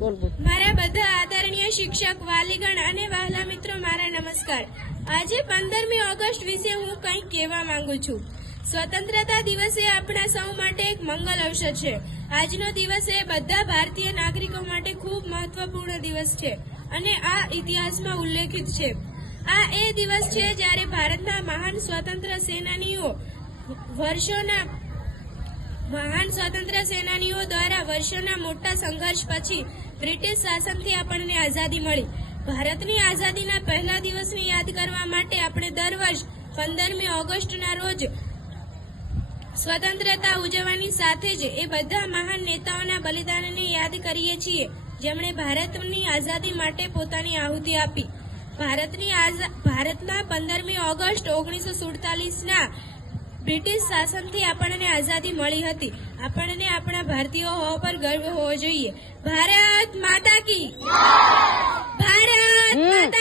મારા બધા આદરણીય શિક્ષક, વાલીગણ અને વહાલા મિત્રો, મારા નમસ્કાર। આજે 15મી ઓગસ્ટ વિશે હું કંઈક કહેવા માંગુ છું। સ્વતંત્રતા દિવસે આપણા સૌ માટે એક મંગલ અવસર છે। આજનો દિવસ એ બધા ભારતીય નાગરિકો માટે ખૂબ મહત્વપૂર્ણ દિવસ છે અને આ ઇતિહાસમાં ઉલ્લેખિત છે। આ એ દિવસ છે જ્યારે ભારતના મહાન સ્વતંત્ર સેનાનીઓ દ્વારા વર્ષોના મોટા સંઘર્ષ પછી બ્રિટિશ શાસનથી આપણને આઝાદી મળી। ભારતની આઝાદીના પહેલા દિવસને યાદ કરવા માટે આપણે દર વર્ષ 15મી ઓગસ્ટના રોજ સ્વતંત્રતા ઉજવવાની સાથે જ એ બધા મહાન નેતાઓના બલિદાનને યાદ કરીએ છીએ જેમણે ભારતની આઝાદી માટે પોતાની આહુતિ આપી। ભારતના 15મી ઓગસ્ટ 1947ના બ્રિટિશ શાસનથી આપણને આઝાદી મળી હતી। આપણને આપણા ભારતીયો હોવા પર ગર્વ હોવો જોઈએ। ભારત માતા કી, ભારત માતા